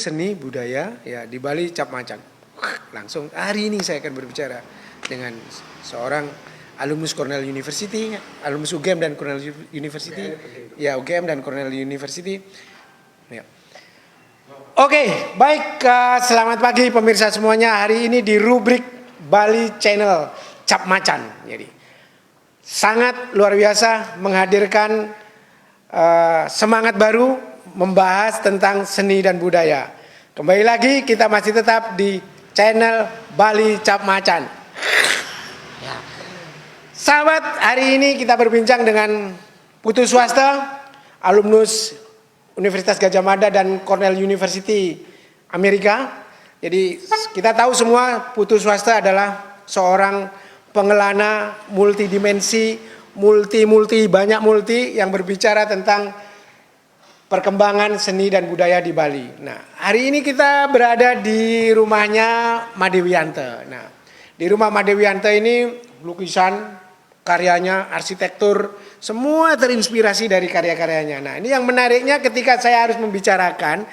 seni budaya ya di Bali Cap Macan. Langsung hari ini saya akan berbicara dengan seorang alumnus Cornell University, alumnus UGM dan Cornell University. Ya, UGM dan Cornell University. Ya. Oke, baik, selamat pagi pemirsa semuanya. Hari ini di rubrik Bali Channel Cap Macan. Jadi sangat luar biasa menghadirkan semangat baru membahas tentang seni dan budaya. Kembali lagi kita masih tetap di channel Bali Cap Macan. Ya. Sahabat, hari ini kita berbincang dengan putu swasta, alumnus Universitas Gadjah Mada dan Cornell University Amerika. Jadi kita tahu semua putu swasta adalah seorang pengelana multidimensi, banyak multi yang berbicara tentang perkembangan seni dan budaya di Bali. Nah, hari ini kita berada di rumahnya Made Wiante. Nah, di rumah Made Wiante ini lukisan, karyanya, arsitektur, semua terinspirasi dari karya-karyanya. Nah, ini yang menariknya ketika saya harus membicarakan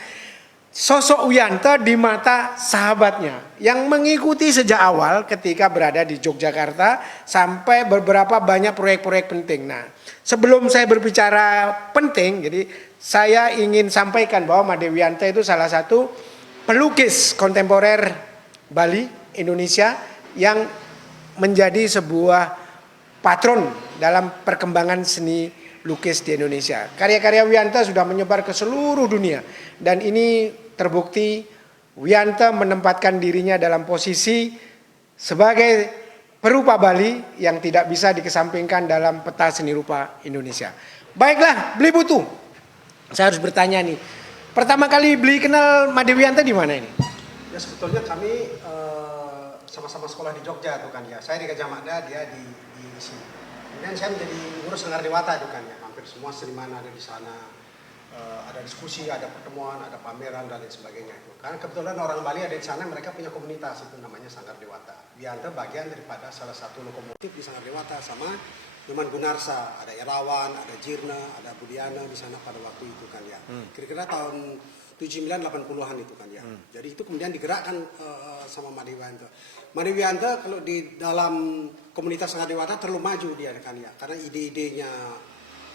sosok Wiante di mata sahabatnya yang mengikuti sejak awal ketika berada di Yogyakarta sampai beberapa banyak proyek-proyek penting. Nah, sebelum saya berbicara penting, jadi saya ingin sampaikan bahwa Made Wiante itu salah satu pelukis kontemporer Bali, Indonesia yang menjadi sebuah patron dalam perkembangan seni lukis di Indonesia. Karya-karya Wiante sudah menyebar ke seluruh dunia dan ini terbukti Wiante menempatkan dirinya dalam posisi sebagai perupa Bali yang tidak bisa dikesampingkan dalam peta seni rupa Indonesia. Baiklah, Beli Putu. Saya harus bertanya nih. Pertama kali Beli kenal Made Wiante di mana ini? Ya sebetulnya kami sama-sama sekolah di Jogja tuh kan ya. Saya di Gadjah Mada, dia di sini. Kemudian saya menjadi ngurus Sanggar Dewata tuh kan ya. Hampir semua seniman ada di sana. Ada diskusi, ada pertemuan, ada pameran dan lain sebagainya itu. Karena kebetulan orang Bali ada di sana, mereka punya komunitas itu namanya Sanggar Dewata. Wiante bagian daripada salah satu lokomotif di Sanggar Dewata sama Nyoman Gunarsa, ada Irawan, ada Jirna, ada Budiana di sana pada waktu itu kan ya. Kira-kira tahun 79-80-an itu kan ya. Jadi itu kemudian digerakkan sama Made Wiante. Made Wiante kalau di dalam komunitas Sanggar Dewata terlalu maju dia kan ya. Karena ide-idenya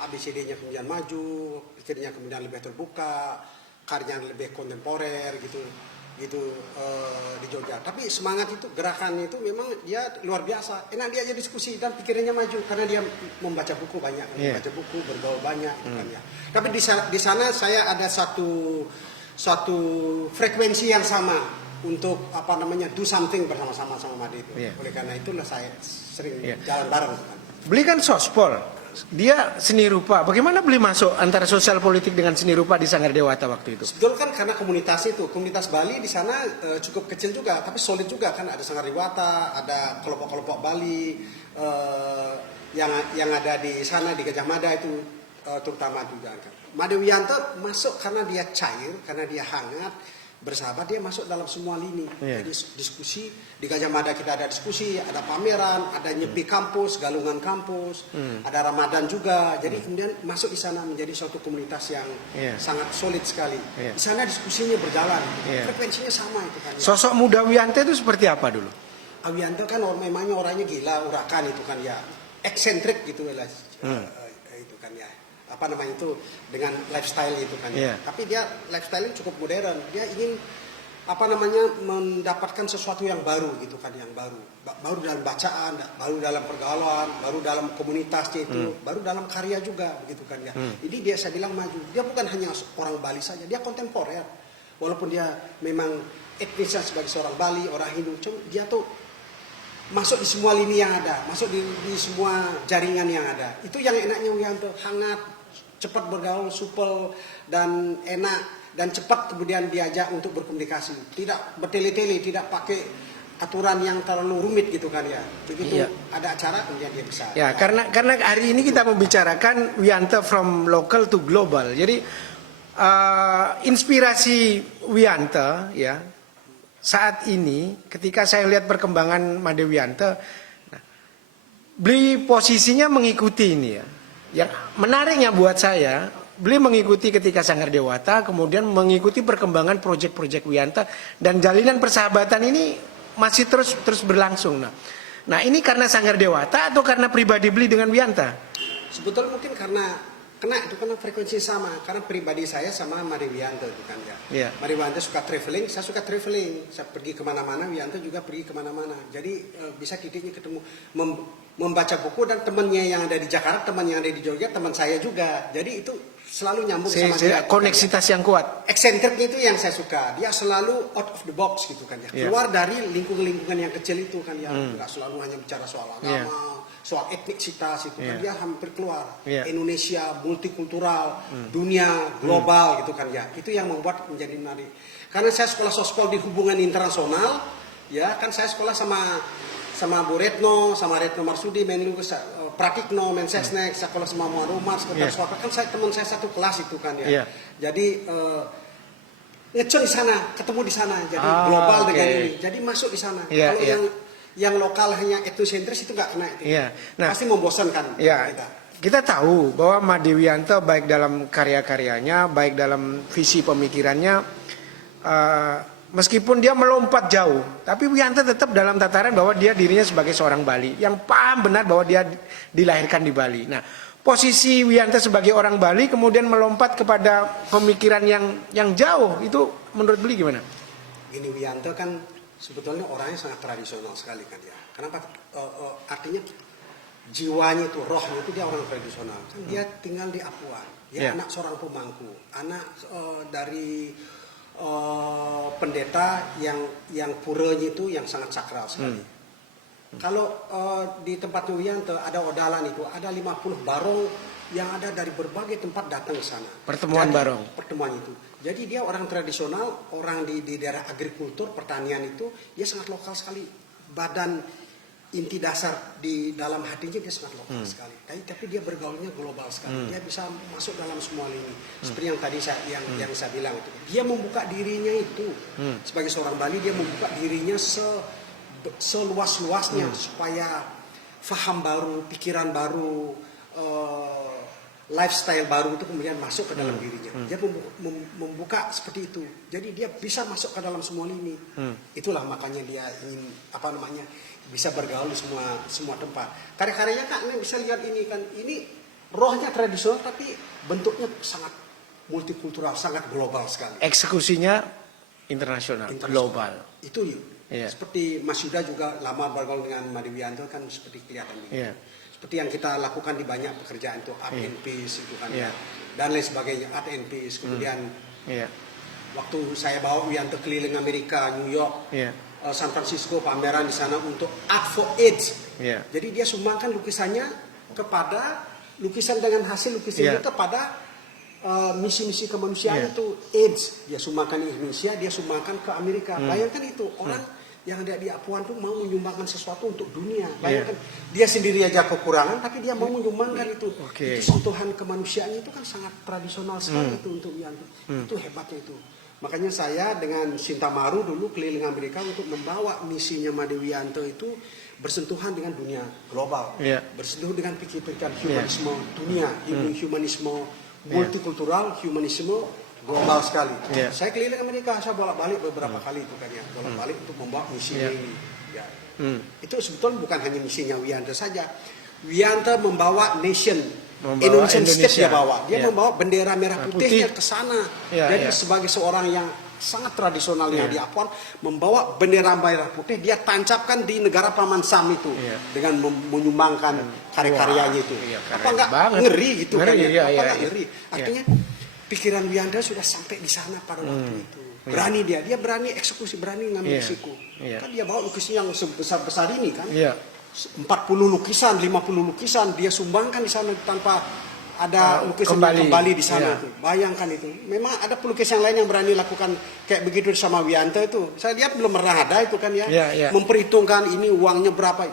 ABCD-nya kemudian maju, pikirnya kemudian lebih terbuka, karyanya lebih kontemporer gitu di Jogja. Tapi semangat itu, gerakan itu memang dia luar biasa. Enak dia aja diskusi dan pikirannya maju karena dia membaca buku banyak, membaca buku, bergaul banyak gitu kan ya. Tapi di sana saya ada satu frekuensi yang sama untuk do something bersama-sama sama Made itu. Oleh karena itulah saya sering jalan bareng kan. Beli kan sospol. Dia seni rupa. Bagaimana Beli masuk antara sosial politik dengan seni rupa di Sanggar Dewata waktu itu? Betul kan karena komunitas itu, komunitas Bali di sana cukup kecil juga, tapi solid juga kan. Ada Sanggar Dewata, ada kelompok-kelompok Bali yang ada di sana di Gadjah Mada itu terutama juga kan. Made Wiante masuk karena dia cair, karena dia hangat, bersahabat, dia masuk dalam semua lini. Jadi diskusi di Gadjah Mada kita ada diskusi, ada pameran, ada nyepi kampus, galungan kampus, ada Ramadan juga. Jadi kemudian masuk di sana menjadi suatu komunitas yang sangat solid sekali. Di sana diskusinya berjalan, frekuensinya sama itu kan. Sosok muda Wiante itu seperti apa dulu? Wiante kan memangnya orangnya gila, urakan itu kan ya, eksentrik gitu lah. Itu kan ya. Apa namanya itu dengan lifestyle itu kan ya. Tapi dia lifestyle-nya cukup modern. Dia ingin mendapatkan sesuatu yang baru gitu kan, yang baru dalam bacaan, baru dalam pergaulan, baru dalam komunitasnya itu, baru dalam karya juga begitu kan ya. Jadi dia saya bilang maju. Dia bukan hanya orang Bali saja, dia kontemporer. Walaupun dia memang etnisnya sebagai seorang Bali, orang Hindu, cuma dia tuh masuk di semua lini yang ada, masuk di semua jaringan yang ada. Itu yang enaknya Wiante, hangat, cepat bergaul, supel dan enak dan cepat kemudian diajak untuk berkomunikasi. Tidak bertele-tele, tidak pakai aturan yang terlalu rumit gitu kan ya. Begitu ada acara kemudian dia bisa. Ya, karena hari ini kita membicarakan Wiante from local to global. Jadi inspirasi Wiante ya saat ini ketika saya lihat perkembangan Made Wiante, Beli posisinya mengikuti ini ya. Yang menariknya buat saya, beliau mengikuti ketika Sanggar Dewata, kemudian mengikuti perkembangan proyek-proyek Wiyanta, dan jalinan persahabatan ini masih terus berlangsung. Nah ini karena Sanggar Dewata atau karena pribadi beli dengan Wiyanta? Sebetulnya mungkin karena frekuensi sama, karena pribadi saya sama Mari Wiyanto itu kan ya. Yeah. Mari Wiyanto suka traveling, saya suka traveling, saya pergi kemana-mana, Wiyanto juga pergi kemana-mana. Jadi bisa titiknya ketemu, membaca buku, dan temannya yang ada di Jakarta, teman yang ada di Jogja, teman saya juga. Jadi itu selalu nyambung sama dia. Koneksitas yang kuat. Eksentriknya itu yang saya suka. Dia selalu out of the box gitu kan ya. Keluar dari lingkungan yang kecil itu kan ya. Nggak selalu hanya bicara soal agama, soal etnisitas itu kan, dia hampir keluar. Indonesia multikultural, dunia global gitu kan ya. Itu yang membuat menjadi menarik. Karena saya sekolah sospol di hubungan internasional, ya kan, saya sekolah sama Bu Retno, sama Retno Marsudi, Menlu, Pratikno, Mensesnek, sekolah sama Muhammad Umar, sekretaris Wakil, kan teman saya satu kelas itu kan ya. Jadi ngecon di sana, ketemu di sana, jadi global dengan ini, jadi masuk di sana. Kalau yang lokal hanya etnosentris itu nggak kena itu. Nah, pasti membosankan kita. Kita tahu bahwa Made Wiyanto baik dalam karya-karyanya, baik dalam visi pemikirannya, meskipun dia melompat jauh, tapi Wiyanto tetap dalam tataran bahwa dia dirinya sebagai seorang Bali yang paham benar bahwa dia dilahirkan di Bali. Nah, posisi Wiyanto sebagai orang Bali kemudian melompat kepada pemikiran yang jauh, itu menurut beli gimana? Gini, Wiyanto kan sebetulnya orangnya sangat tradisional sekali kan ya. Kenapa? Artinya jiwanya itu, rohnya itu dia orang tradisional. Kan dia tinggal di Apuan, dia anak seorang pemangku, anak dari pendeta yang puranya itu yang sangat sakral sekali. Kalau di tempat Wiyanto ada odalan itu, ada 50 barong yang ada dari berbagai tempat datang ke sana. Barong. Pertemuan itu. Jadi dia orang tradisional, orang di daerah agrikultur, pertanian itu, dia sangat lokal sekali. Badan inti dasar di dalam hatinya dia sangat lokal sekali. Tapi dia bergaulnya global sekali. Dia bisa masuk dalam semua lini. Seperti yang tadi yang saya bilang itu. Dia membuka dirinya itu sebagai seorang Bali, dia membuka dirinya seluas-luasnya supaya faham baru, pikiran baru, lifestyle baru itu kemudian masuk ke dalam dirinya. Dia membuka seperti itu. Jadi dia bisa masuk ke dalam semua lini. Itulah makanya dia ingin bisa bergaul di semua tempat. Karya-karyanya kan bisa lihat ini kan, ini rohnya tradisional tapi bentuknya sangat multikultural, sangat global sekali. Eksekusinya internasional. Global. Itu seperti Mas Yuda juga lama bergaul dengan Made Wiyanto kan seperti kelihatan ini. Seperti yang kita lakukan di banyak pekerjaan itu, art and peace itu kan, dan lain sebagainya, art and peace. Kemudian waktu saya bawa Wiyanto keliling Amerika, New York, San Francisco, pameran di sana untuk Art for AIDS. Jadi dia sumbangkan lukisannya kepada lukisan dengan hasil lukisannya kepada misi-misi kemanusiaan itu AIDS. Dia sumbangkan di Indonesia, dia sumbangkan ke Amerika. Bayangkan itu orang yang ada di Apuan tuh mau menyumbangkan sesuatu untuk dunia. Bayangkan dia sendiri aja kekurangan, tapi dia mau menyumbangkan itu. Itu sentuhan kemanusiaannya itu kan sangat tradisional sekali itu untuk Wiyanto. Itu hebatnya itu. Makanya saya dengan Sinta Maru dulu keliling Amerika untuk membawa misinya Made Wiyanto itu bersentuhan dengan dunia global, bersentuhan dengan pikiran humanisme dunia, humanisme multikultural, humanisme global sekali. Saya keliling Amerika, saya bolak-balik beberapa kali itu kan ya, bolak-balik untuk membawa misi ini. Itu sebetulnya bukan hanya misinya Wiyanto saja. Wiyanto membawa Indonesian State dia bawa. Dia membawa bendera merah putihnya ke sana. Jadi sebagai seorang yang sangat tradisional yang di Apuan, membawa bendera merah putih, dia tancapkan di negara Paman Sam itu dengan menyumbangkan karya-karyanya itu. Apa enggak ngeri gitu kan? Apa enggak ngeri? Artinya pikiran Wiyanto sudah sampai di sana pada waktu itu. Berani dia berani eksekusi, berani ngambil risiko. Kan dia bawa lukisan yang sebesar-besar ini kan. 40 lukisan, 50 lukisan dia sumbangkan di sana tanpa ada lukisan kembali di sana itu. Bayangkan itu. Memang ada pelukis yang lain yang berani lakukan kayak begitu sama Wiyanto itu. Saya lihat belum pernah ada itu kan ya. Memperhitungkan ini uangnya berapa.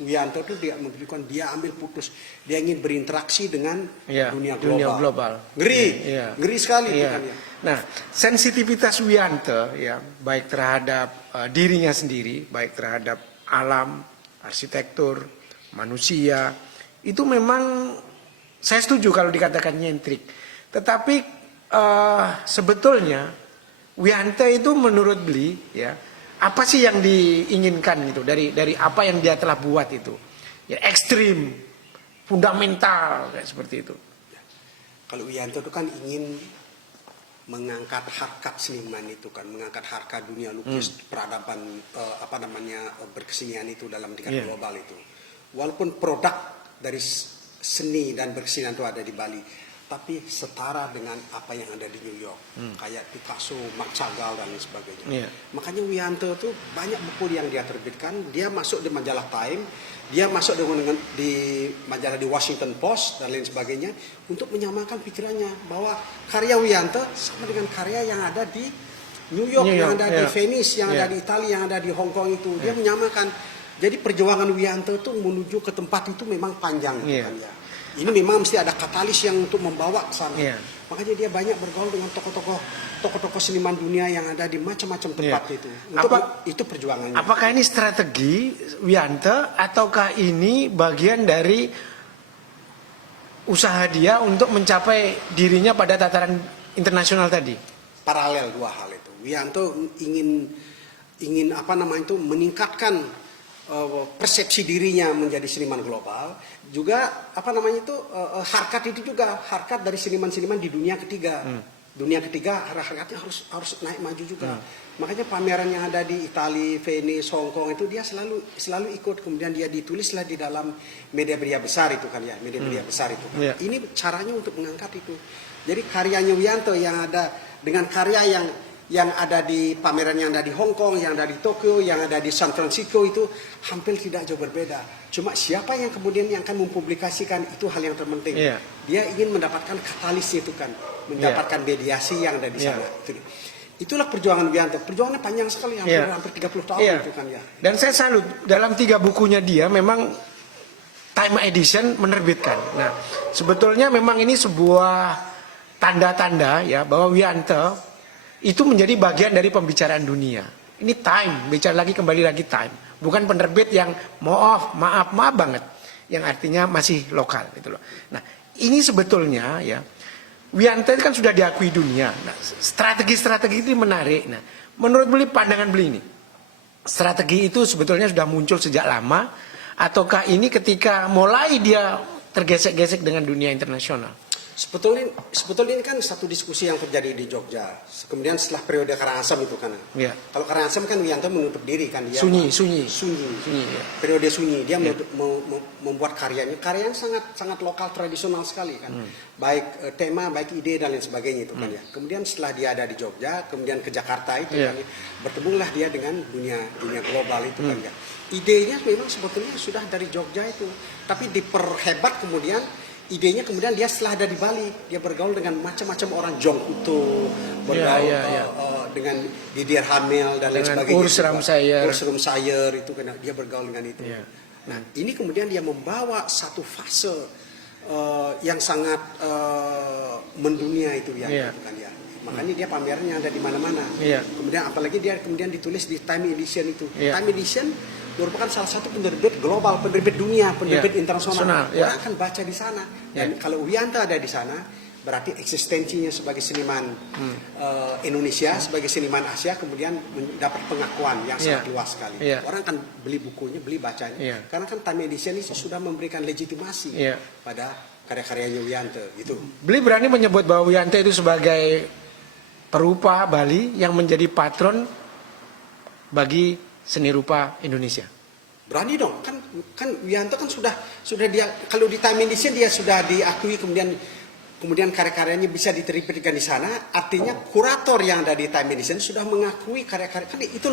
Wiyanto itu dia menunjukkan dia ambil putus. Dia ingin berinteraksi dengan dunia global. Ngeri sekali itu kan ya. Nah, sensitivitas Wiyanto baik terhadap dirinya sendiri, baik terhadap alam, arsitektur, manusia, itu memang saya setuju kalau dikatakan nyentrik. Tetapi sebetulnya Wianto itu menurut beliau ya, apa sih yang diinginkan gitu dari apa yang dia telah buat itu? Ya ekstrim, fundamental kayak seperti itu. Kalau Wianto itu kan ingin mengangkat harkat seniman itu kan, mengangkat harkat dunia lukis, peradaban berkesenian itu dalam tingkat global itu. Walaupun produk dari seni dan berkesenian itu ada di Bali, tapi setara dengan apa yang ada di New York, kayak Picasso, Marc Chagall dan lain sebagainya. Makanya Wianto itu banyak buku yang dia terbitkan, dia masuk di majalah Time, dia masuk di majalah di Washington Post dan lain sebagainya untuk menyamakan pikirannya bahwa karya Wianto sama dengan karya yang ada di New York, yang ada di Venice, yang ada di Italia, yang ada di Hong Kong itu. Dia menyamakan. Jadi perjuangan Wianto itu menuju ke tempat itu memang panjang, kan ya. Ini memang mesti ada katalis yang untuk membawa ke sana. Makanya dia banyak bergaul dengan tokoh-tokoh seniman dunia yang ada di macam-macam tempat itu. Itu perjuangannya. Apakah ini strategi Wianto ataukah ini bagian dari usaha dia untuk mencapai dirinya pada tataran internasional tadi? Paralel dua hal itu. Wianto ingin meningkatkan persepsi dirinya menjadi seniman global, juga harkat itu juga harkat dari seniman-seniman di dunia ketiga. Dunia ketiga harkatnya harus naik maju juga. Makanya pameran yang ada di Italia, Venice, Hong Kong itu dia selalu ikut, kemudian dia ditulislah di dalam media-media besar itu kan ya, media-media besar itu kan. Ini caranya untuk mengangkat itu. Jadi karyanya Wianto yang ada dengan karya yang ada di pameran yang ada di Hong Kong, yang ada di Tokyo, yang ada di San Francisco itu hampir tidak jauh berbeda. Cuma siapa yang kemudian yang akan mempublikasikan itu hal yang terpenting. Dia ingin mendapatkan katalis itu kan, mendapatkan mediasi yang ada di sana. Itulah perjuangan Wianto. Perjuangannya panjang sekali, hampir 30 tahun itu kan ya. Dan saya salut dalam 3 bukunya dia memang Time Edition menerbitkan. Nah, sebetulnya memang ini sebuah tanda-tanda ya bahwa Wianto itu menjadi bagian dari pembicaraan dunia. Ini Time, bicara lagi kembali lagi Time, bukan penerbit yang maaf banget, yang artinya masih lokal gitu loh. Nah, ini sebetulnya ya Wianto kan sudah diakui dunia. Nah, strategi-strategi itu menarik. Nah, menurut beliau, pandangan beliau ini, strategi itu sebetulnya sudah muncul sejak lama, ataukah ini ketika mulai dia tergesek-gesek dengan dunia internasional? Sebetulnya ini kan satu diskusi yang terjadi di Jogja. Kemudian setelah periode Karangasem itu kan. Kalau Karangasem kan Wianto menutup diri kan dia. Sunyi. Periode sunyi dia membuat karyanya yang sangat lokal tradisional sekali kan. Baik tema, baik ide dan lain sebagainya itu kan ya. Kemudian setelah dia ada di Jogja, kemudian ke Jakarta itu kan ya, bertemulah dia dengan dunia global itu kan ya. Idenya memang sebetulnya sudah dari Jogja itu, tapi diperhebat kemudian. Idenya kemudian dia setelah ada di Bali, dia bergaul dengan macam-macam orang, Jong Kuto, bergaul dengan Didier Hamel dan lain sebagainya. Urs Ramsayer itu kan dia bergaul dengan itu. Nah, ini kemudian dia membawa satu fase yang sangat mendunia itu ya, kan ya. Makanya dia pamerannya ada di mana-mana. Kemudian apalagi dia kemudian ditulis di Time Edition itu. Time Edition merupakan salah satu penerbit global, penerbit dunia, penerbit internasional. Orang akan baca di sana. Dan kalau Wianto ada di sana, berarti eksistensinya sebagai seniman Indonesia, sebagai seniman Asia, kemudian mendapat pengakuan yang sangat luas sekali. Orang akan beli bukunya, beli bacanya. Karena kan Time Edition ini sudah memberikan legitimasi pada karya-karyanya Wianto. Gitu. Beli berani menyebut bahwa Wianto itu sebagai perupa Bali yang menjadi patron bagi seni rupa Indonesia. Berani dong, kan Wianto kan sudah dia, kalau di Time Edition dia sudah diakui, kemudian karya-karyanya bisa diterbitkan di sana. Artinya kurator yang ada di Time Edition sudah mengakui karya-karya, kan itu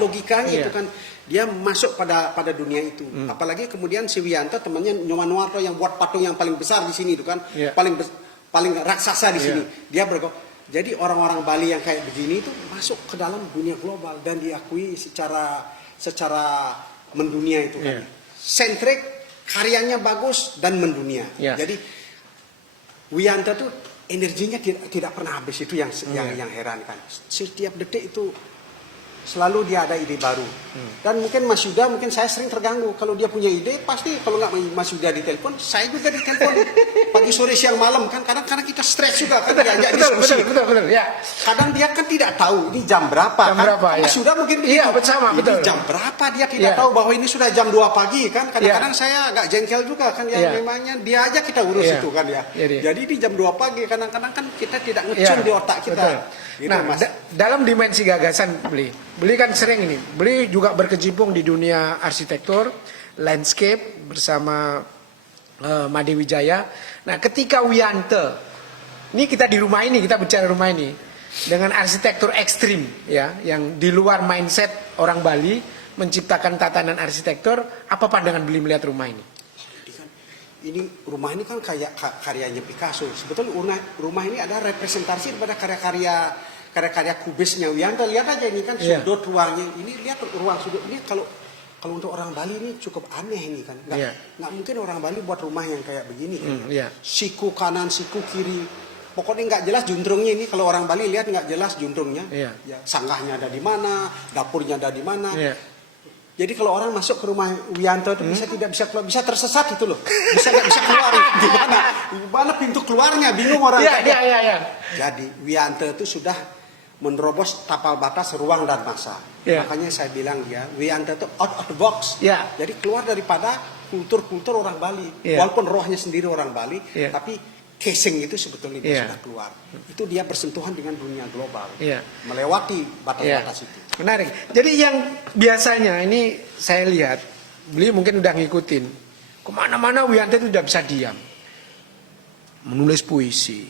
logikanya itu kan dia masuk pada dunia itu. Apalagi kemudian si Wianto temannya Nyoman Nuarto yang buat patung yang paling besar di sini itu kan, paling raksasa di sini. Dia jadi orang-orang Bali yang kayak begini itu masuk ke dalam dunia global dan diakui secara mendunia itu kan. Sentrik, karyanya bagus dan mendunia. Jadi Wianto tuh energinya tidak pernah habis, itu yang heran kan. Setiap detik itu selalu dia ada ide baru. Dan mungkin Mas Yuda, mungkin saya sering terganggu. Kalau dia punya ide, pasti kalau nggak Mas Yuda ditelepon, saya juga ditelepon. Pagi, sore, siang, malam kan. Kadang-kadang kita stres juga kan diajak diskusi. Betul, ya. Kadang dia kan tidak tahu ini jam berapa. Jam kan? berapa, Mas ya. Yuda mungkin Iya, begitu. sama, Ini betul. jam berapa dia tidak tahu bahwa ini sudah jam 2 pagi kan. Kadang-kadang Iya. saya agak jengkel juga kan. Ya memangnya dia aja kita urus Iya. itu kan ya. Jadi di jam 2 pagi kadang-kadang kan kita tidak ngecun di otak kita. Betul. Gitu, Nah, Mas. dalam dimensi gagasan Beli kan sering ini. Beli juga berkecimpung di dunia arsitektur, landscape bersama Made Wijaya. Nah, ketika Wianto, ini kita di rumah ini, kita bicara rumah ini dengan arsitektur ekstrim ya, yang di luar mindset orang Bali menciptakan tatanan arsitektur, apa pandangan Beli melihat rumah ini? Ini rumah ini kan kayak karyanya Picasso. Sebetulnya rumah ini adalah representasi daripada karya-karya kubisnya Wianto. Lihat aja ini kan sudut ruangnya. Ini lihat ruang sudut ini kalau untuk orang Bali ini cukup aneh ini kan. Nggak mungkin orang Bali buat rumah yang kayak begini. Siku kanan, siku kiri. Pokoknya nggak jelas juntrungnya ini. Kalau orang Bali lihat nggak jelas juntrungnya. Ya, sanggahnya ada di mana, dapurnya ada di mana. Jadi kalau orang masuk ke rumah Wianto itu tidak bisa keluar, bisa tersesat itu loh, nggak bisa keluar. Gimana pintu keluarnya, bingung orang. Jadi Wianto itu sudah menerobos tapal batas ruang dan masa. Makanya saya bilang Wianto itu out of the box. Jadi keluar daripada kultur orang Bali, walaupun rohnya sendiri orang Bali, tapi casing itu sebetulnya dia sudah keluar. Itu dia bersentuhan dengan dunia global, melewati batas-batas itu. Menarik. Jadi yang biasanya ini saya lihat, Beli mungkin udah ngikutin. Kemana-mana Wianto itu udah bisa diam. Menulis puisi,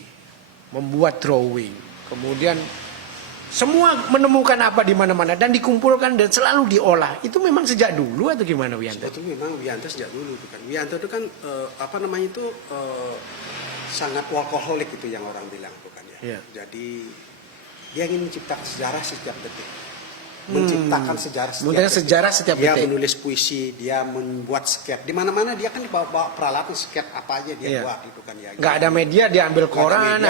membuat drawing. Kemudian semua menemukan apa di mana-mana dan dikumpulkan dan selalu diolah. Itu memang sejak dulu atau gimana Wianto? Itu memang Wianto sejak dulu kan. Wianto itu kan sangat workaholic itu yang orang bilang bukan ya. Jadi dia ingin menciptakan sejarah setiap detik. Menciptakan sejarah setiap detik. Dia menulis puisi, dia membuat sketch. Di mana-mana dia kan bawa peralatan sketch apa aja dia buat itu kan ya. Nggak ada media, dia ambil koran,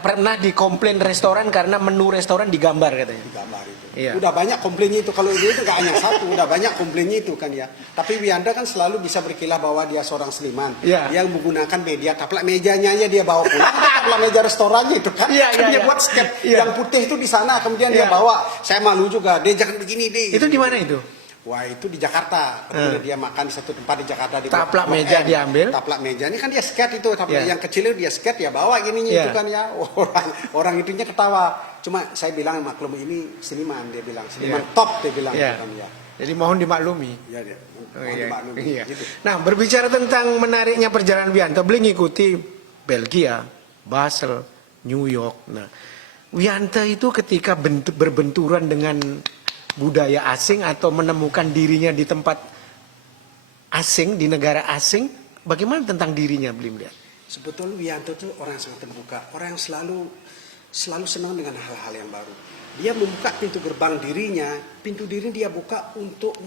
pernah dikomplain restoran karena menu restoran digambar katanya. Digambar itu. Udah banyak komplainnya itu. Kalau itu nggak hanya satu, udah banyak komplainnya itu kan ya. Tapi Wianto kan selalu bisa berkilah bahwa dia seorang seniman. Dia menggunakan media taplak mejanya aja dia bawa pulang. Taplak meja restorannya itu kan. Dia buat sketch yang putih itu di sana. Kemudian dia bawa. Saya malu juga. Dia jangan begini deh. Itu di mana itu? Wah itu di Jakarta. Dia makan di satu tempat di Jakarta. Di taplak meja diambil. Taplak meja ini kan dia sketch itu. Taplak yang kecil itu dia sketch ya bawa gininya itu kan ya. Orang itunya ketawa. Cuma saya bilang maklum ini seniman, dia bilang seniman top dia bilang kan ya. Jadi mohon dimaklumi. Mohon dimaklumi. Gitu. Nah berbicara tentang menariknya perjalanan Wianto, Beli ngikuti Belgia, Basel, New York. Nah Wianto itu ketika berbenturan dengan budaya asing atau menemukan dirinya di tempat asing, di negara asing, bagaimana tentang dirinya Beli melihat? Sebetulnya Wianto itu orang yang sangat terbuka, orang yang selalu senang dengan hal-hal yang baru. Dia membuka pintu gerbang dirinya, pintu diri dia buka untuk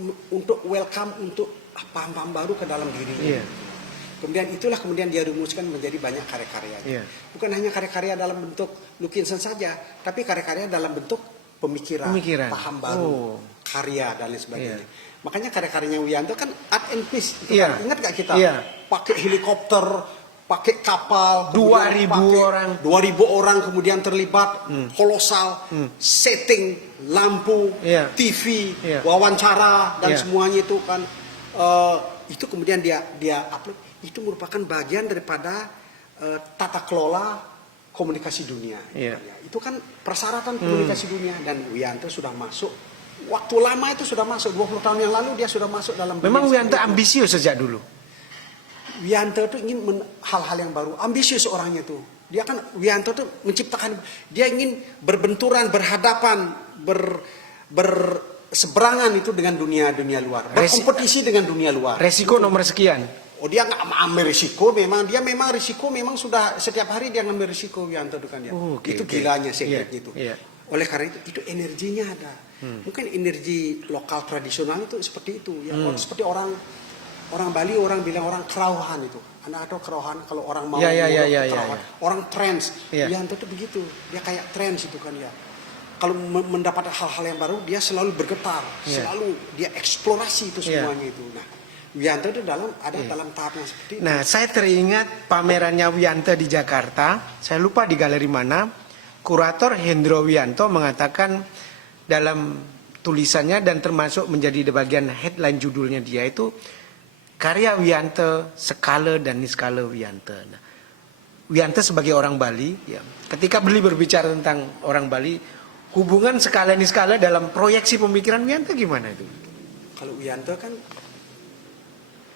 welcome, untuk paham-paham baru ke dalam dirinya. Kemudian dia rumuskan menjadi banyak karya-karyanya. Bukan hanya karya-karya dalam bentuk lukisan saja, tapi karya-karya dalam bentuk pemikiran. Paham baru, karya dan lain sebagainya. Makanya karya-karyanya Wianto kan art and peace. Kan? Ingat gak kita? Pakai helikopter, pakai kapal, 2.000 orang. 2.000 orang kemudian terlibat, kolosal, setting, lampu, TV, wawancara dan semuanya itu kan. Itu kemudian dia upload. Itu merupakan bagian daripada tata kelola komunikasi dunia. Itu kan persyaratan komunikasi dunia dan Wianto sudah masuk. Waktu lama itu sudah masuk, 20 tahun yang lalu dia sudah masuk dalam. Memang Wianto ambisius sejak dulu. Wianto itu ingin hal-hal yang baru, ambisius orangnya tuh. Dia kan Wianto tuh menciptakan, dia ingin berbenturan, berhadapan, berseberangan itu dengan dunia luar, berkompetisi dengan dunia luar. Resiko nomor sekian. Dia nggak ambil risiko, memang risiko memang sudah setiap hari dia ngambil risiko Wianto itu kan ya. Itu gilanya sekretnya itu. Oleh karena itu energinya ada. Mungkin energi lokal tradisional itu seperti itu ya. Seperti orang Bali orang bilang orang kerauhan itu. Anda tahu kerauhan kalau orang mau kerauhan. Orang trance. Wianto itu begitu. Dia kayak trance itu kan ya. kalau mendapat hal-hal yang baru dia selalu bergetar, selalu dia eksplorasi itu semuanya itu. Nah, Wianto itu dalam tahap yang seperti itu. Nah, saya teringat pamerannya Wianto di Jakarta. Saya lupa di galeri mana. Kurator Hendro Wianto mengatakan dalam tulisannya dan termasuk menjadi bagian headline judulnya dia itu karya Wianto, skala dan niskala Wianto. Nah, Wianto sebagai orang Bali, ya, ketika beliau berbicara tentang orang Bali, hubungan skala niskala dalam proyeksi pemikiran Wianto gimana itu? Kalau Wianto kan,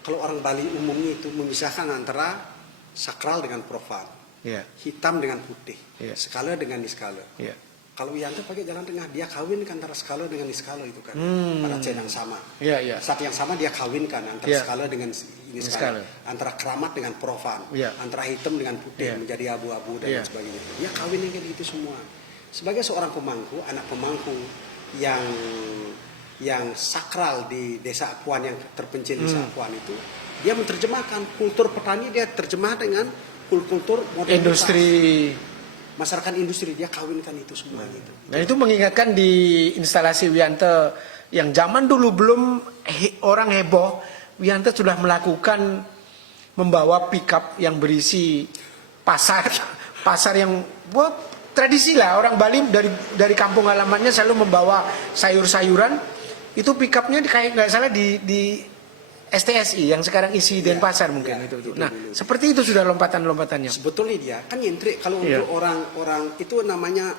kalau orang Bali umumnya itu memisahkan antara sakral dengan profan, hitam dengan putih, skala dengan niskala. Kalau Wianto pakai jalan tengah, dia kawinkan antara skala dengan niskala itu kan, pada chain yang sama. Saat yang sama dia kawinkan antara skala dengan niskala, antara keramat dengan profan, antara hitam dengan putih menjadi abu-abu dan sebagainya. Dia kawinin kayak itu semua. Sebagai seorang pemangku, anak pemangku yang sakral di desa Apuan, yang terpencil di desa Apuan itu, dia menerjemahkan kultur petani, dia terjemah dengan kultur modernitas. Industri. Masyarakat industri, dia kawinkan itu semua gitu. Dan itu mengingatkan di instalasi Wianto yang zaman dulu belum orang heboh, Wianto sudah melakukan membawa pickup yang berisi pasar yang tradisi lah, orang Bali dari kampung halamannya selalu membawa sayur-sayuran. Itu pickupnya kayak nggak salah di STSI yang sekarang isi Denpasar mungkin itu. Nah, seperti itu sudah lompatan-lompatannya. Sebetulnya dia kan nyentrik kalau untuk orang-orang itu namanya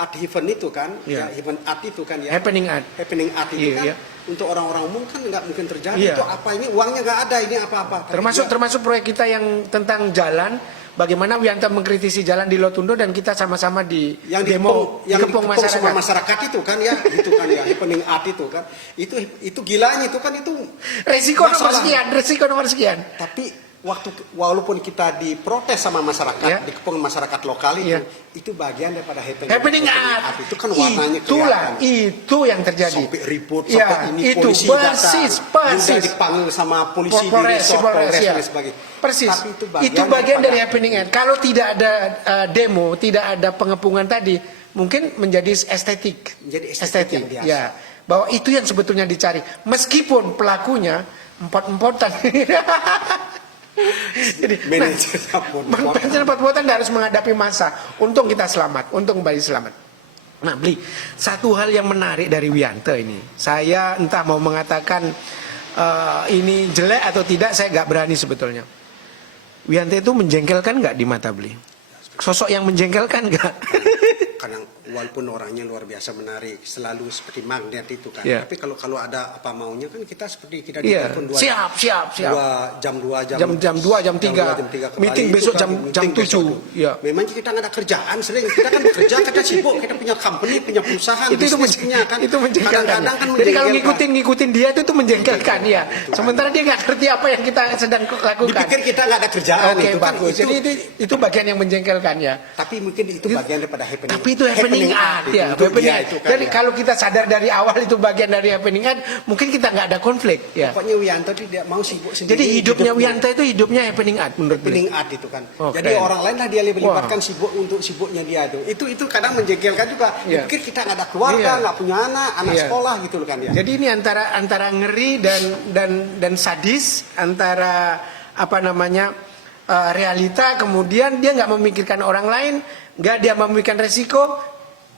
art event itu kan, event art itu kan ya. Happening art itu kan untuk orang-orang umum kan nggak mungkin terjadi. Itu apa ini, uangnya nggak ada, ini apa-apa. Termasuk proyek kita yang tentang jalan. Bagaimana Wianto mengkritisi jalan di Lotundo dan kita sama-sama di demo dikepung masyarakat itu kan ya, itu kan ya, happening art itu kan, itu gilanya itu kan, itu resiko nomor sekian. Tapi walaupun kita diprotes sama masyarakat, dikepung masyarakat lokal itu bagian daripada happening art. Itu kan warnanya kelihatan. Itu yang terjadi. Sampai ribut, sampai ini itu, polisi datang, mudah dipanggil sama polisi di resort, Polres dan sebagainya. Persis. Itu bagian dari happening art. Kalau tidak ada demo, tidak ada pengepungan tadi, mungkin menjadi estetik. Yang biasa. Ya, bahwa itu yang sebetulnya dicari. Meskipun pelakunya empot-empotan. Jadi, manajer empot-empotan harus menghadapi masa. Untung kita selamat, untung kembali selamat. Nah, Bli, satu hal yang menarik dari Wianto ini, saya entah mau mengatakan ini jelek atau tidak, saya nggak berani sebetulnya. Wianto itu menjengkelkan nggak di mata Bli? Sosok yang menjengkelkan nggak? Kadang walaupun orangnya luar biasa menarik, selalu seperti magnet itu kan. Tapi kalau ada apa maunya kan kita seperti kita ditelepon siap. jam 2 jam 3 meeting besok jam 7. Memang kita nggak ada kerjaan, sering kita kan bekerja, kita sibuk, kita punya company, punya perusahaan, bisnisnya kan. Itu menjengkelkan. Kadang-kadang kan jadi kalau ngikutin dia itu menjengkelkan ya. Sementara dia nggak ngerti apa yang kita sedang lakukan. Dipikir kita nggak ada kerjaan. Oke, bagus. Jadi itu bagian yang menjengkelkan ya. Tapi mungkin itu bagian daripada happening. Tapi itu happening art ya. Jadi kalau kita sadar dari awal itu bagian dari happening art, mungkin kita nggak ada konflik ya. Pokoknya Wianto tidak mau sibuk sendiri. Jadi hidupnya Wianto itu hidupnya happening art menurut happening art itu kan. Jadi orang lain lah dia libatkan sibuk untuk sibuknya dia itu. Itu kadang menjengkelkan juga. Mungkin kita nggak ada keluarga, nggak punya anak sekolah gitu kan ya. Jadi ini antara ngeri dan sadis, antara realita, kemudian dia nggak memikirkan orang lain, nggak dia memikirkan resiko.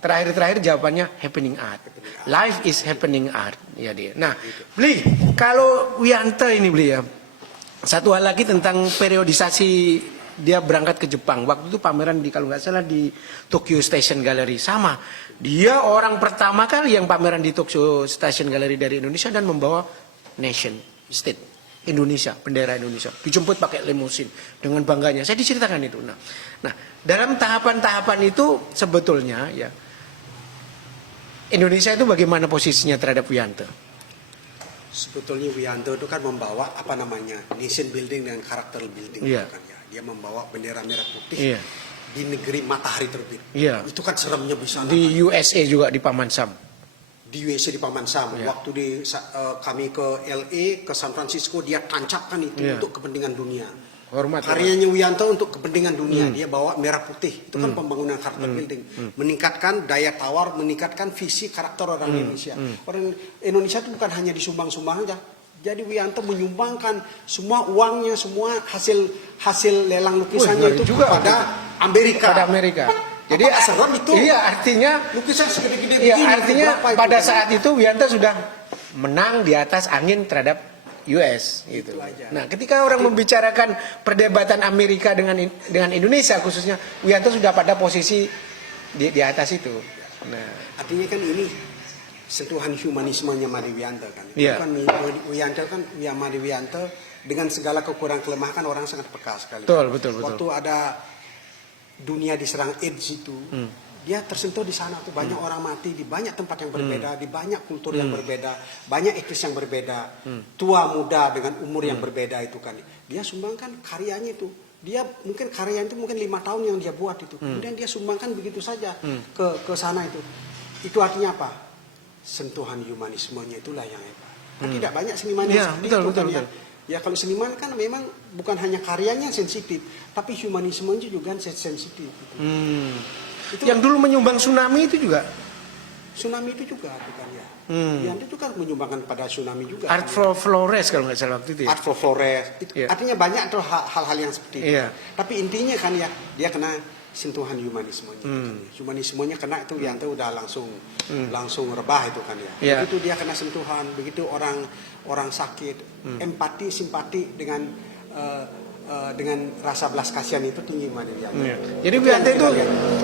Terakhir jawabannya happening art. Life is happening art. Ya dia. Nah, Bli, kalau Wianto ini Bli ya, satu hal lagi tentang periodisasi dia berangkat ke Jepang. Waktu itu pameran kalau nggak salah di Tokyo Station Gallery sama. Dia orang pertama kali yang pameran di Tokyo Station Gallery dari Indonesia dan membawa nation state Indonesia, bendera Indonesia, dijemput pakai limusin dengan bangganya. Saya diceritakan itu. Nah, dalam tahapan-tahapan itu sebetulnya ya Indonesia itu bagaimana posisinya terhadap Wianto? Sebetulnya Wianto itu kan membawa nation building dan karakter building kan ya. Dia membawa bendera merah putih di negeri matahari terbit. Itu kan seremnya bisa. Di USA juga di Paman Sam. Di USA di Paman Sam. Waktu kami ke LA, ke San Francisco, dia tancapkan itu untuk kepentingan dunia. Hormat. Karyanya Wiyanto untuk kepentingan dunia. Dia bawa merah putih. Itu kan pembangunan karakter building. Meningkatkan daya tawar, meningkatkan visi karakter orang Indonesia. Orang Indonesia itu bukan hanya disumbang-sumbang aja. Jadi Wiyanto menyumbangkan semua uangnya, semua hasil lelang lukisannya itu juga kepada Amerika. Pada Amerika. Jadi serem itu. Iya, artinya lukisan segede-gede iya, begini. artinya berapa pada itu? saat itu Wiyanto sudah menang di atas angin terhadap US gitu. aja. Nah, ketika orang membicarakan perdebatan Amerika dengan Indonesia khususnya, Wiyanto sudah pada posisi di atas itu. Nah, artinya kan ini sentuhan humanismenya Made Wiyanto kan. Iya. Kan Wiyanto kan Made Wiyanto dengan segala kekurangan kelemahan kan orang sangat peka sekali. betul. Waktu ada dunia diserang AIDS itu, dia tersentuh di sana tuh banyak orang mati di banyak tempat yang berbeda, di banyak kultur yang berbeda, banyak etnis yang berbeda, tua muda dengan umur yang berbeda itu kan. Dia sumbangkan karyanya itu. Dia mungkin karya itu mungkin 5 tahun yang dia buat itu. Kemudian dia sumbangkan begitu saja ke sana itu. Itu artinya apa? Sentuhan humanismenya itulah yang hebat. Kan tidak banyak seniman yang seperti itu kan ya. Ya kalau seniman kan memang bukan hanya karyanya sensitif, tapi humanismenya juga sensitif. Gitu. Itu yang dulu menyumbang tsunami itu juga. Tsunami itu juga bukan ya. Yang itu kan menyumbangkan pada tsunami juga. Art for Flores kalau nggak salah waktu itu ya. Art for Flores. Itu artinya banyak tuh hal-hal yang seperti itu. Iya. Tapi intinya kan ya dia kena sentuhan humanismenya. Humanismenya kena itu Wiyanto udah langsung rebah itu kan ya. Iya. Begitu dia kena sentuhan, begitu orang sakit, empati, simpati dengan rasa belas kasihan itu tinggi Made Wiyanto. Iya. Jadi Wiyanto itu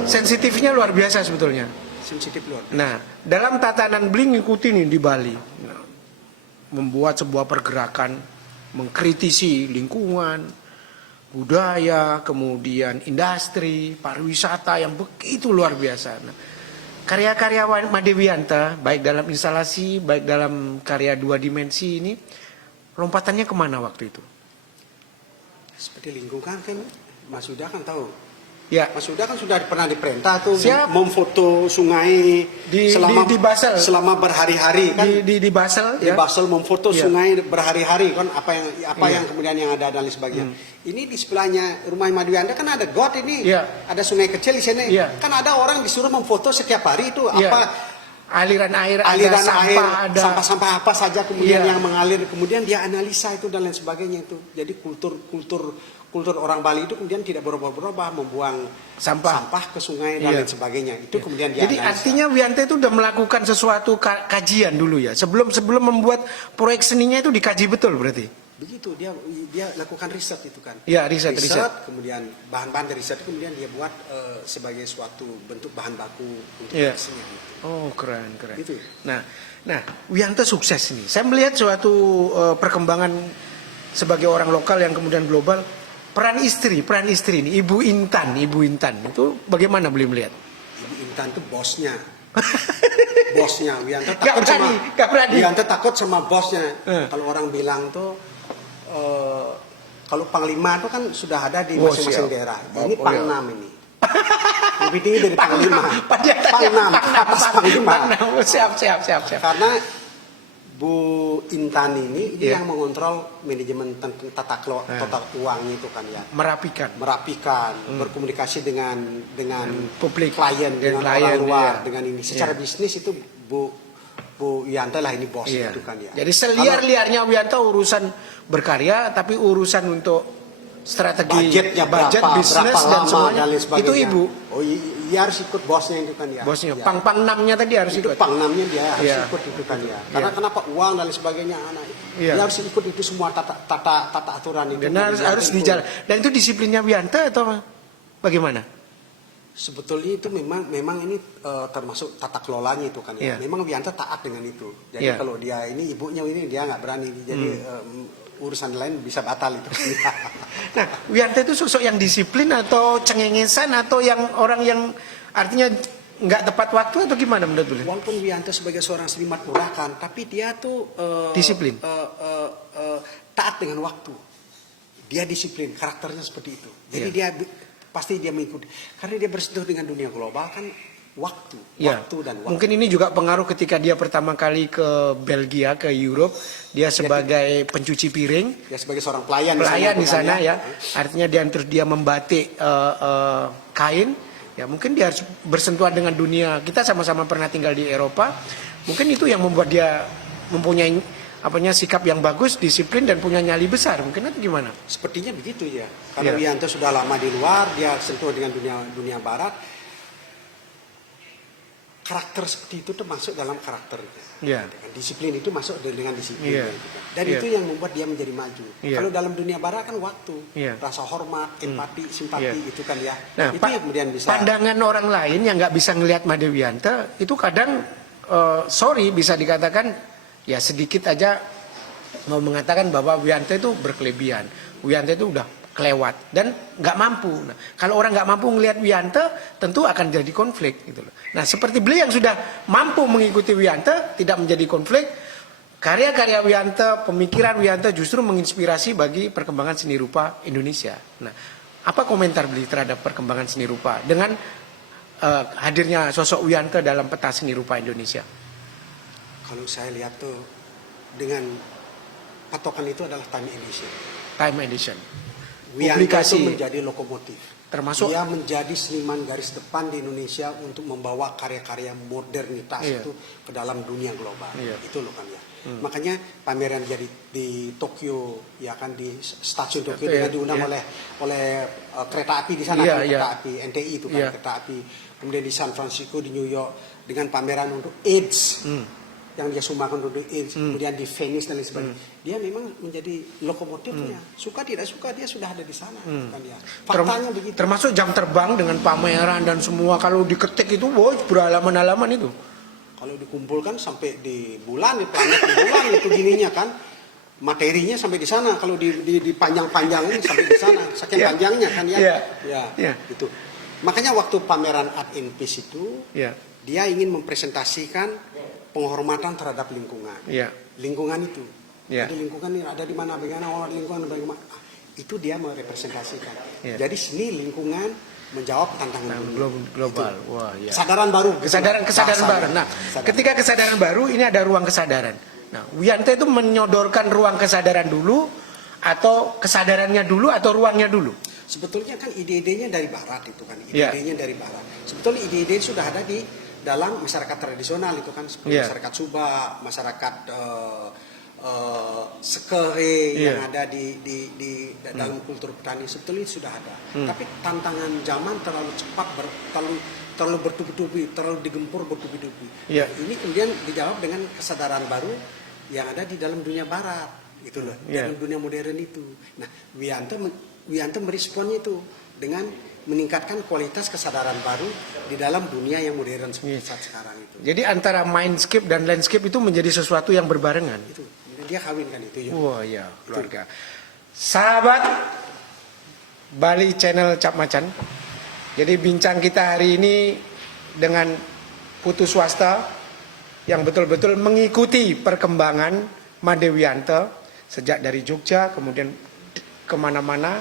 sensitifnya luar biasa sebetulnya. Sensitif luar biasa. Nah, dalam tatanan beliau ngikutin nih di Bali. Nah, membuat sebuah pergerakan mengkritisi lingkungan, budaya, kemudian industri, pariwisata yang begitu luar biasa. Nah, karya-karya Made Wiyanto, baik dalam instalasi, baik dalam karya 2 dimensi ini, lompatannya kemana waktu itu? Seperti lingkungan kan, Mas Huda kan tahu. Ya. Mas Huda kan sudah pernah diperintah tuh Siap. memfoto sungai di Basel selama berhari-hari kan. Di Basel di Basel memfoto ya. sungai berhari-hari kan apa yang kemudian yang ada dan lain sebagainya. Ini di sebelahnya rumah Made Wiyanto kan ada got ini. Ada sungai kecil di sini. Kan ada orang disuruh memfoto setiap hari itu apa aliran air, sampah-sampah apa saja kemudian yang mengalir, kemudian dia analisa itu dan lain sebagainya itu. Jadi kultur orang Bali itu kemudian tidak berubah-ubah membuang sampah ke sungai dan lain sebagainya. Itu kemudian dia Jadi analisa. artinya Wiyanto itu sudah melakukan sesuatu kajian dulu ya. Sebelum membuat proyek seninya itu dikaji betul berarti. Begitu dia lakukan riset itu kan. Iya, riset. Kemudian bahan-bahan dari riset kemudian dia buat sebagai suatu bentuk bahan baku untuk seni. Oh, keren. Itu. Nah, Wiyanto sukses nih. Saya melihat suatu perkembangan sebagai orang lokal yang kemudian global. Peran istri ini, Ibu Intan itu bagaimana beliau melihat? Ibu Intan itu bosnya. Wiyanto takut sama bosnya. Kalau orang bilang tuh kalau panglima itu kan sudah ada di masing-masing daerah. Ini Pangnam ini. Lebih tinggi dari Panglima. Pangnam. Siap. Karena Bu Intan ini yang mengontrol manajemen tata uang itu kan ya. Merapikan, berkomunikasi dengan publik, klien, dengan orang luar, dengan ini. Secara bisnis itu Bu Wiyanto lah ini bos itu kan ya. Jadi seliar-liarnya Wiyanto urusan berkarya, tapi urusan untuk strategi budget bisnis dan semuanya itu ibu. Oh iya harus ikut bosnya itu kan ya. Bosnya, pang-namnya tadi harus ikut. Pang-namnya dia harus ikut itu kan ya. Karena kenapa uang dan sebagainya anak dia harus ikut itu semua tata aturan itu. Dan harus dijalan. Dan itu disiplinnya Wiyanto atau bagaimana? Sebetulnya itu memang ini termasuk tata kelolanya itu kan ya. Memang Wiyanto taat dengan itu. Jadi kalau dia ini ibunya ini dia nggak berani. Jadi urusan lain bisa batal itu. Nah, Wiyanto itu sosok yang disiplin atau cengengesan atau yang orang yang artinya nggak tepat waktu atau gimana menurut beliau? Walaupun Wiyanto sebagai seorang seniman urakan, tapi dia tuh disiplin, taat dengan waktu. Dia disiplin, karakternya seperti itu. Jadi dia pasti dia mengikuti. Karena dia bersentuh dengan dunia global kan waktu, Ya, waktu dan waktu. mungkin ini juga pengaruh ketika dia pertama kali ke Belgia, ke Europe, dia sebagai pencuci piring, Ya sebagai seorang pelayan di sana bukan ya, artinya terus dia membatik kain, ya mungkin dia harus bersentuhan dengan dunia. Kita sama-sama pernah tinggal di Eropa, mungkin itu yang membuat dia mempunyai sikap yang bagus, disiplin dan punya nyali besar, mungkin itu gimana? Sepertinya begitu ya. Karena Ya. Wianto sudah lama di luar, dia sentuh dengan dunia barat. Karakter seperti itu termasuk dalam karakter. Ya. Disiplin itu masuk dengan disiplin. Iya. Dan Iya. itu yang membuat dia menjadi maju. Iya. Kalau dalam dunia barat kan waktu, Iya. rasa hormat, empati, simpati Iya. itu kan ya. Nah, itu yang kemudian bisa. pandangan orang lain yang nggak bisa ngelihat Made Wianto itu kadang bisa dikatakan ya sedikit aja mau mengatakan bahwa Wianto itu berkelebihan. Wianto itu udah kelewat dan nggak mampu. Nah, kalau orang nggak mampu ngelihat Wianto, tentu akan jadi konflik gitu loh. Nah, seperti beliau yang sudah mampu mengikuti Wianto, tidak menjadi konflik. Karya-karya Wianto, pemikiran Wianto justru menginspirasi bagi perkembangan seni rupa Indonesia. Nah, apa komentar beliau terhadap perkembangan seni rupa dengan hadirnya sosok Wianto dalam peta seni rupa Indonesia? Kalau saya lihat tuh dengan patokan itu adalah time edition. Time edition. Wianto Publikasi. itu menjadi lokomotif. Termasuk Dia menjadi seniman garis depan di Indonesia untuk membawa karya-karya modernitas Iya. itu ke dalam dunia global. Iya. Itu loh kan ya. Makanya pameran jadi di Tokyo, ya kan di stasiun Tokyo Iya, dia diundang iya. oleh kereta api di sana, Iya, kan, iya. kereta api NTI itu kan Iya. kereta api. Kemudian di San Francisco, di New York dengan pameran untuk AIDS. Yang dia sumbangkan untuk AIDS, kemudian di Venice dan lain sebagainya. Dia memang menjadi lokomotifnya. Suka tidak suka dia sudah ada di sana. Kan dia. Faktanya begitu. termasuk jam terbang dengan pameran dan semua, kalau diketik itu berhalaman-halaman itu. Kalau dikumpulkan sampai di bulan, di planet di bulan itu gininya kan. Materinya sampai di sana. Kalau dipanjang-panjangin sampai di sana. Saking Iya. panjangnya kan ya. Iya. Ya, Iya. gitu. Makanya waktu pameran Art in Peace itu, Ya, dia ingin mempresentasikan penghormatan terhadap lingkungan. ya, Lingkungan itu. Ya. Jadi lingkungan ini ada di mana, bagaimana lingkungan, bagaimana. Itu dia merepresentasikan. Ya. Jadi seni lingkungan menjawab tantangan dunia. global. Itu. Wah, ya. Kesadaran baru. Kesadaran Bahasanya. baru. Nah, Kesadaran. ketika kesadaran baru ini ada ruang kesadaran. Nah, Wianto itu menyodorkan ruang kesadaran dulu atau kesadarannya dulu atau ruangnya dulu? Sebetulnya kan ide-idenya dari barat itu kan. Ya. Ide-idenya dari barat. Sebetulnya ide-ide sudah ada di dalam masyarakat tradisional itu kan, seperti Ya. masyarakat Sumba, masyarakat Sekere yang ada di dalam kultur petani, sebetulnya sudah ada. Tapi tantangan zaman terlalu cepat, terlalu bertubi-tubi, terlalu digempur bertubi-tubi. Ya. Nah, ini kemudian dijawab dengan kesadaran baru yang ada di dalam dunia barat, gitu loh, Ya. dalam dunia modern itu. Nah, Wianto meresponnya itu dengan meningkatkan kualitas kesadaran baru di dalam dunia yang modern seperti saat sekarang itu. Jadi antara mindscape dan landscape itu menjadi sesuatu yang berbarengan. Itu kemudian dia kawin kan itu ya. Wah, ya, keluarga. Sahabat Bali Channel Cap Macan. Jadi bincang kita hari ini dengan putu swasta yang betul-betul mengikuti perkembangan Made Wianto sejak dari Jogja kemudian kemana-mana,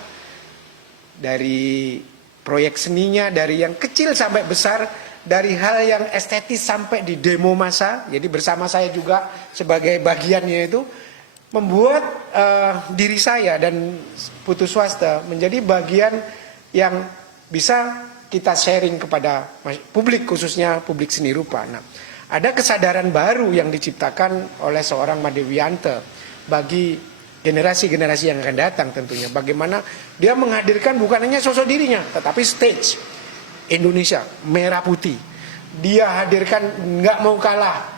dari proyek seninya, dari yang kecil sampai besar, dari hal yang estetis sampai di demo massa. Jadi bersama saya juga sebagai bagiannya itu membuat diri saya dan putu swasta menjadi bagian yang bisa kita sharing kepada publik, khususnya publik seni rupa. Nah, ada kesadaran baru yang diciptakan oleh seorang Made Wianto bagi generasi-generasi yang akan datang tentunya. Bagaimana dia menghadirkan bukan hanya sosok dirinya, tetapi stage Indonesia merah putih. Dia hadirkan nggak mau kalah.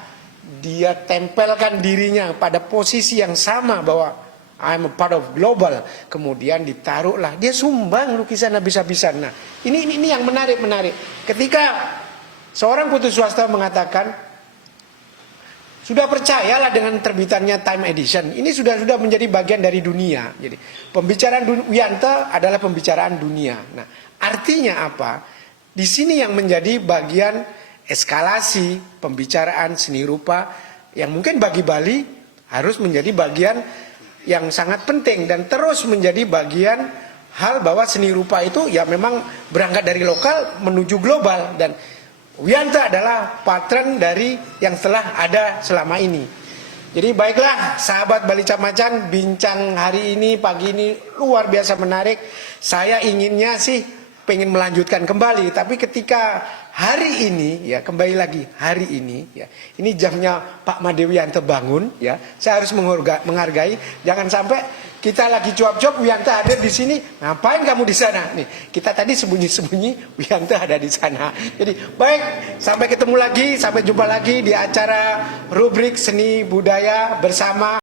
Dia tempelkan dirinya pada posisi yang sama bahwa I'm a part of global. Kemudian ditaruhlah. Dia sumbang lukisan habis-habisan. Nah, ini yang menarik. Ketika seorang putu swasta mengatakan, sudah percayalah dengan terbitannya Time Edition. Ini sudah menjadi bagian dari dunia. Jadi pembicaraan Wianto adalah pembicaraan dunia. Nah, artinya apa? Di sini yang menjadi bagian eskalasi pembicaraan seni rupa yang mungkin bagi Bali harus menjadi bagian yang sangat penting dan terus menjadi bagian hal bahwa seni rupa itu ya memang berangkat dari lokal menuju global. Dan Wianto adalah patron dari yang telah ada selama ini. Jadi baiklah sahabat Bali Cap Macan, bincang hari ini pagi ini luar biasa menarik. Saya inginnya sih pengen melanjutkan kembali, tapi ketika hari ini ya, kembali lagi hari ini ya, ini jamnya Pak Made Wianto bangun ya, saya harus menghargai. Jangan sampai kita lagi cuap-cuap Wianto ada di sini, ngapain kamu di sana nih, kita tadi sembunyi-sembunyi, Wianto ada di sana. Jadi baik, sampai ketemu lagi, sampai jumpa lagi di acara rubrik seni budaya bersama